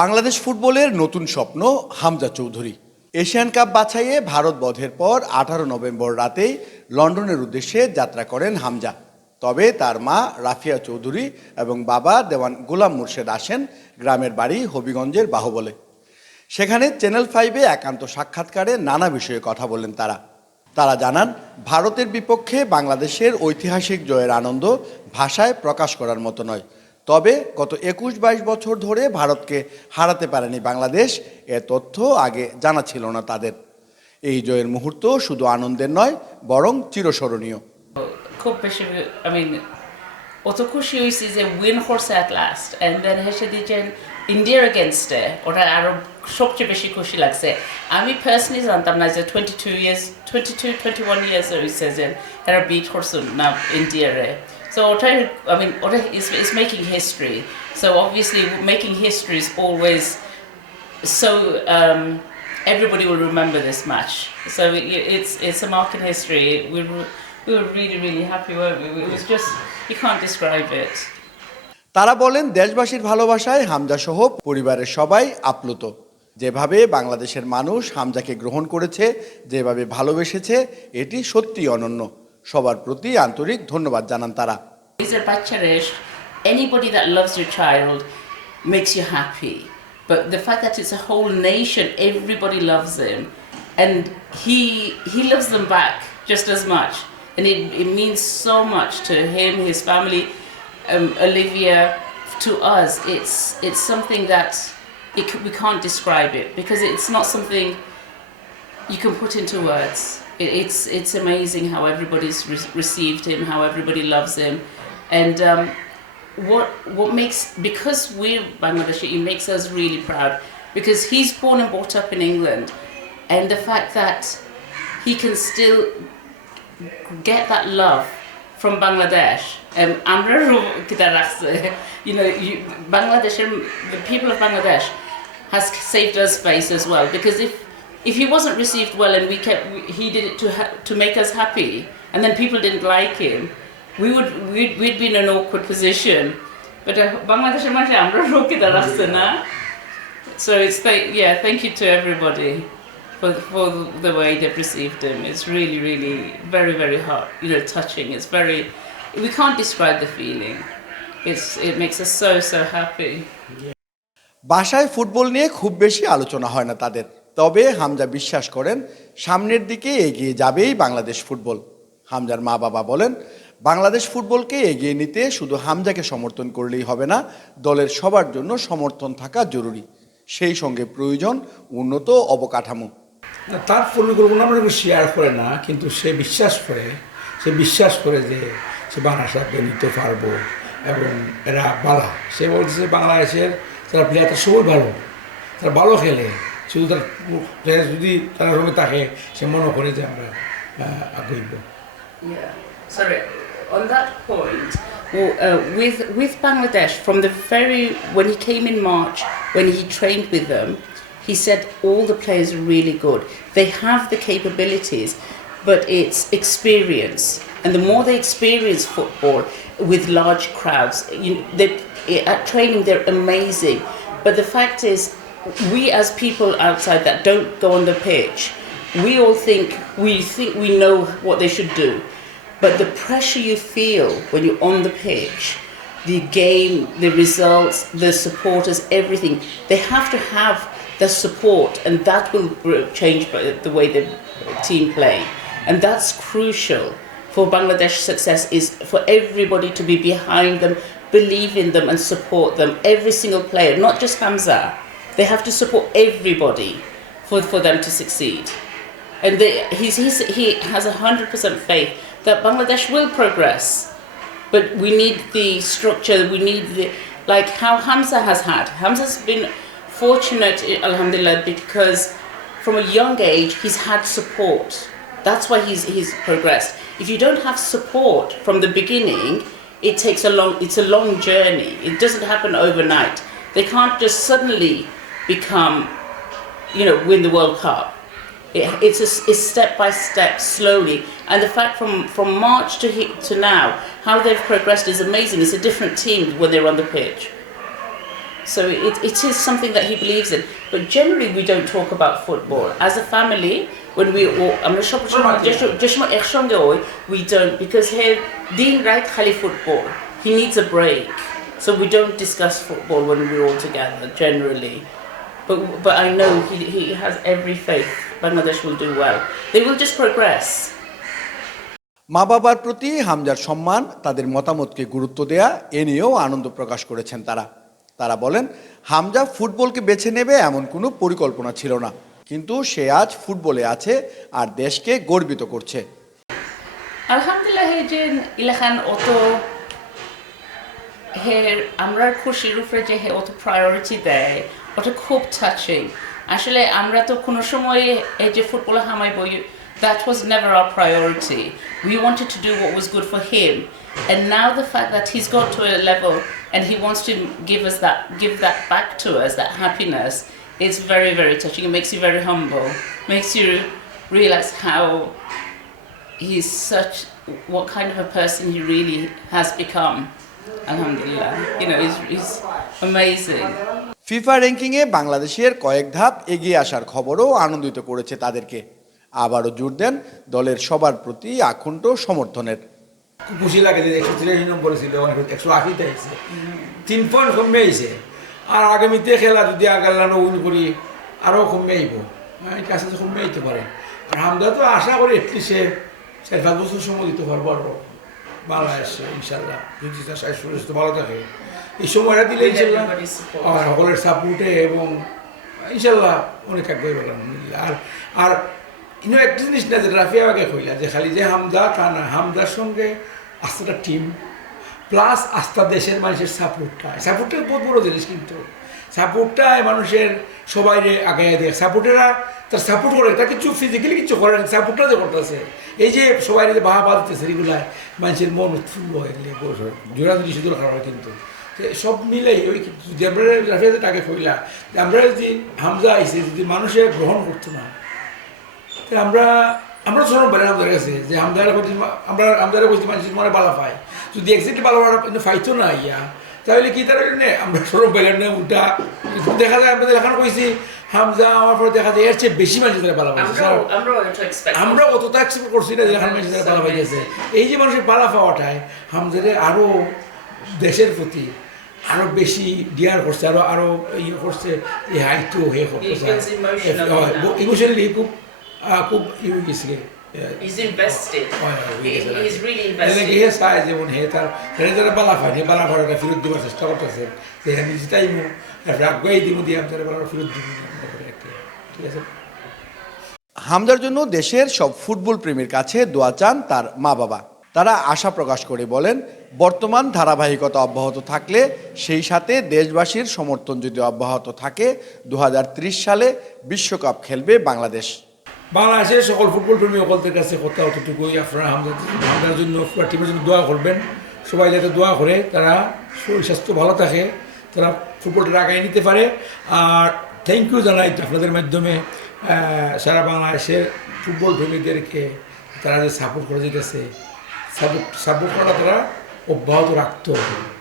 বাংলাদেশ ফুটবলের নতুন স্বপ্ন হামজা চৌধুরী। এশিয়ান কাপ বাছাইয়ে ভারত বধের পর আঠারো নভেম্বর রাতেই লন্ডনের উদ্দেশ্যে যাত্রা করেন হামজা। তবে তার মা রাফিয়া চৌধুরী এবং বাবা দেওয়ান গোলাম মুর্শেদ আসেন গ্রামের বাড়ি হবিগঞ্জের বাহুবলে। সেখানে চ্যানেল ফাইভে একান্ত সাক্ষাৎকারে নানা বিষয়ে কথা বলেন তারা। তারা জানান ভারতের বিপক্ষে বাংলাদেশের ঐতিহাসিক জয়ের আনন্দ ভাষায় প্রকাশ করার মতো নয়। তবে গত একুশ বাইশ বছর ধরে ভারতকে হারাতে পারেনি বাংলাদেশ। এ তথ্য আগে জানা ছিল না তাদের। এই জয়ের মুহূর্ত শুধু আনন্দের নয়, বরং চিরস্মরণীয়। খুব বেশি আই মিন অত খুশি হয়েছি যে উইন করছে অ্যাট লাস্ট অ্যান্ড দেন হেসে দিয়েছেন ইন্ডিয়ার এগেনস্টে ওটা আরও সবচেয়ে বেশি খুশি লাগছে আমি পার্সোনালি জানতাম না যে twenty two years twenty two twenty one years হয়েছে যে এরা বিট করছে না ইন্ডিয়ারে সো ওটাই আই ওটা is is making history so obviously making history is always so um, everybody will remember this match. So it, it's it's a mark in history. We were, we were really really happy, weren't we? It was just you can't describe it. তারা বলেন দেশবাসীর ভালোবাসায় হামজা সহ পরিবারের সবাই আপ্লুত যেভাবে বাংলাদেশের মানুষ হামজাকে গ্রহণ করেছে যেভাবে ভালোবেসেছে এটি সত্যি অনন্য সবার প্রতি আন্তরিক ধন্যবাদ জানান তারা. Anybody that loves your child makes you happy. But the fact that it's a whole nation, everybody loves him, and he he loves them back just as much, and it, it means so much to him, his family, um, Olivia, to us. It's it's something that it, we can't describe it because it's not something you can put into words. It, it's it's amazing how everybody's re- received him, how everybody loves him, and um, what what makes because we're Bangladeshi, it makes us really proud because he's born and brought up in England, and the fact that he can still get that love from Bangladesh. Um, you know, you, Bangladesh, um, the people of Bangladesh has saved us face as well because if if he wasn't received well and we kept he did it to ha- to make us happy and then people didn't like him we would we'd, we'd be in an awkward position but uh, বাংলাদেশের মানুষ আমরা রোকিতা রাখছে না so it's th- yeah thank you to everybody for, for the way they've received him it's really really very very hot you know touching it's very we can't describe the feeling it's it makes us so so happy বাসায় football নিয়ে খুব বেশি আলোচনা হয় না তাদের। তবে হামজা বিশ্বাস করেন, সামনের দিকে এগিয়ে যাবেই বাংলাদেশ ফুটবল। হামজার মা বাবা বলেন, বাংলাদেশ ফুটবলকে এগিয়ে নিতে শুধু হামজাকে সমর্থন করলেই হবে না, দলের সবার জন্য সমর্থন থাকা জরুরি। সেই সঙ্গে প্রয়োজন, উন্নত অবকাঠামো। তার পরিকল্পনা আমরা শেয়ার করে না, কিন্তু সে বিশ্বাস করে, সে বিশ্বাস করে যে সে বাংলাদেশকে নিতে পারব এবং এরা বালা সে বলছে বাংলাদেশের তারা প্লেয়ারটা সবাই ভালো তারা ভালো খেলে শুধু তার প্লেয়ার যদি তারা রোগে থাকে সে মনে করে যে আমরা আহ, আগাইব Yeah. Sorry. On that point, well, uh, with with Bangladesh, from the very when he came in March, when he trained with them, he said all the players are really good. They have the capabilities, but it's experience, and the more they experience football with large crowds, you, they, at training they're amazing. But the fact is, we as people outside that don't go on the pitch, we all think we think we know what they should do. But the pressure you feel when you're on the pitch, the game, the results, the supporters, everything, they have to have the support, and that will change the way the team play. And that's crucial for Bangladesh success is for everybody to be behind them, believe in them and support them. Every single player, not just Hamza. They have to support everybody for, for them to succeed and the, he's, he's, he has a hundred percent faith that Bangladesh will progress. But we need the structure. We need the like how Hamza has had. Hamza's been fortunate, Alhamdulillah, because from a young age he's had support. That's why he's he's progressed. If you don't have support from the beginning, it takes a long. It's a long journey. It doesn't happen overnight. They can't just suddenly become you know, win the World Cup. It, it's, a, it's step by step, slowly. And the fact from, from March to, to now, how they've progressed is amazing. It's a different team when they're on the pitch. So it, it is something that he believes in. But generally, we don't talk about football. As a family, when we all, আমরা সব সময় যে- সময় একসঙ্গে হই, we don't, because he দিন রাত খালি football. He needs a break. So we don't discuss football when we're all together, generally. But, but I know he, he has every faith Bangladesh will do well. They will just progress. মা বাবার প্রতি হামজার সম্মান তাদের মতামতকে গুরুত্ব দেয়া এ নিয়েও আনন্দ প্রকাশ করেছেন তারা তারা বলেন হামজা ফুটবলকে বেছে নেবে এমন কোনো পরিকল্পনা ছিল না কিন্তু সে আজ ফুটবলে আছে আর দেশকে গর্বিত করছে আলহামদুলিল্লাহ হে যে ইলাখান অত হে আমরা খুশির উপরে যে হে অত প্রায়োরিটি দেয় ওটা খুব টাচিং আসলে আমরা তো কোনো সময় এই যে ফুটবল হামাইব that was never our priority. We wanted to do what was good for him. And now the fact that he's got to a level and he wants to give us that give that back to us, that happiness, is very, very touching. It makes you very humble. Makes you realize how he's such what kind of a person he really has become alhamdulillah you know he's, he's amazing FIFA র্যাঙ্কিংয়ে বাংলাদেশের কয়েক ধাপ এগিয়ে আসার খবরও আনন্দিত করেছে তাদেরকে আবারও জোর দেন দলের সবার প্রতি আকুণ্ঠ সমর্থনের খুব খুশি লাগে যে একশো তিরাশি নম্বর ছিল একশো আশিতে এসে তিন পয়েন্ট কমে আইছে আর আগামীতে খেলা যদি আগাল্লানো উইন করি আরও কমে আইব। হ্যাঁ কাছে কমে আইতে পারে। আর আমরা তো আশা করি এটলিস্ট সে চার পাঁচ বছর সময় দিতে পারব আরও বাংলাদেশে ইনশাল্লাহ যদি তার ভালো থাকে। এই সময়টা দিলে ইনশাল্লাহ সকলের সাপোর্টে এবং ইনশাল্লাহ অনেক আগে আলহামদুলিল্লাহ। আর আর ইনো একটা জিনিস না, যে রাফিয়া আগে কইলা, যে খালি যে হামদা তা না, হামদার সঙ্গে আস্তাটা টিম প্লাস আস্থা দেশের মানুষের সাপোর্টটা সাপোর্টটা বহুত বড় জিনিস কিন্তু। সাপোর্টটা মানুষের সবাই আগে দেয়। সাপোর্টেরা তার সাপোর্ট করে, তার কিছু ফিজিক্যালি কিছু করে না সাপোর্টটা যে করতেছে। এই যে সবাই যে বাহা বাঁধতেছে এগুলায় মানুষের মন উৎফুল্ল হয়ে গেলে জোড়া যদি শুধু খারাপ হয় কিন্তু। সব মিলেই ওই রাফিয়াতে টাকে কইলা, যে আমরা যদি হামজা আইসে, যদি মানুষের গ্রহণ করতো না আমরা আমরা শোনো পারি আমাদের কাছে, যে আমদারা করছি আমরা আমদারা করছি মানুষের মনে বালা পায়। যদি এক্সাক্টলি ভালো কিন্তু ফাইতো না ইয়া। তাহলে কি তারা নে আমরা সরব পাইলাম না উল্টা দেখা যায় আমরা এখন কইছি হামজা আমার পরে দেখা যায় এর চেয়ে বেশি মানুষ তারা ভালো পাইছে। আমরা অতটা এক্সপেক্ট করছি না যে এখন মানুষ তারা ভালো পাইছে এই যে মানুষের পালা পাওয়াটায় হামজারে আরও দেশের প্রতি আরও বেশি ডিয়ার করছে আরও আরও ইয়ে করছে এই হাইটু হে feels ইমোশনালি খুব খুব ইয়ে গেছে। He's invested. He- he's really invested. হে চায় যেমন হে তার ছেলে যারা বালা পায় বালা পাড়াটা ফেরত দিবার চেষ্টা করতেছে যে আমি জিতাইমু তারপরে আগুয়াই দিব দিয়ে আমি তারা বালা ফেরত দিব ঠিক আছে হামজার জন্য দেশের সব ফুটবল প্রেমীর কাছে দোয়া চান তার মা বাবা। তারা আশা প্রকাশ করে বলেন বর্তমান ধারাবাহিকতা অব্যাহত থাকলে সেই সাথে দেশবাসীর সমর্থন যদি অব্যাহত থাকে দু হাজার ত্রিশ সালে বিশ্বকাপ খেলবে বাংলাদেশ। বাংলাদেশের সকল ফুটবল প্রেমী সকলদের কাছে কথা অতটুকুই। আপনারা আমাদের জন্য টিমের জন্য দোয়া করবেন। সবাই যাতে দোয়া করে, তারা শরীর স্বাস্থ্য ভালো থাকে, তারা ফুটবলটা আগায় নিতে পারে। আর থ্যাংক ইউ জানাই আপনাদের মাধ্যমে সারা বাংলাদেশের ফুটবল প্রেমীদেরকে, তারা যে সাপোর্ট করে যেতেছে সাপোর্ট সাপোর্ট করা তারা অব্যাহত রাখতো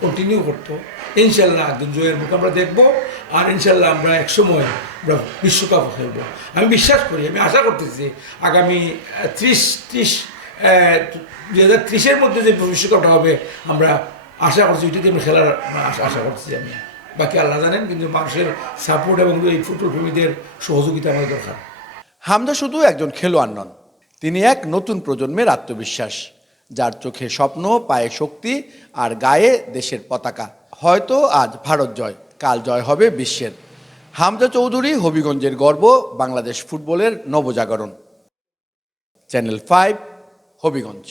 কন্টিনিউ করতো। ইনশাল্লাহ একদিন জয়ের মুখ আমরা দেখব আর ইনশাল্লাহ আমরা একসময় আমরা বিশ্বকাপ খেলব। আমি বিশ্বাস করি, আমি আশা করতেছি আগামী ত্রিশ ত্রিশ দুই হাজার ত্রিশের মধ্যে যে বিশ্বকাপটা হবে, আমরা আশা করছি ওইটাতে আমরা খেলার, আশা- করছি আমি। বাকি আল্লাহ জানেন, কিন্তু মানুষের সাপোর্ট এবং এই ফুটবল সহযোগিতা আমাদের দরকার। হামদা শুধু একজন খেলোয়াড় নন, তিনি এক নতুন প্রজন্মের আত্মবিশ্বাস, যার চোখে স্বপ্ন, পায়ে শক্তি আর গায়ে দেশের পতাকা। হয়তো আজ ভারত জয়, কাল জয় হবে বিশ্বের। হামজা চৌধুরী, হবিগঞ্জের গর্ব, বাংলাদেশ ফুটবলের নবজাগরণ। Channel five, Habiganj.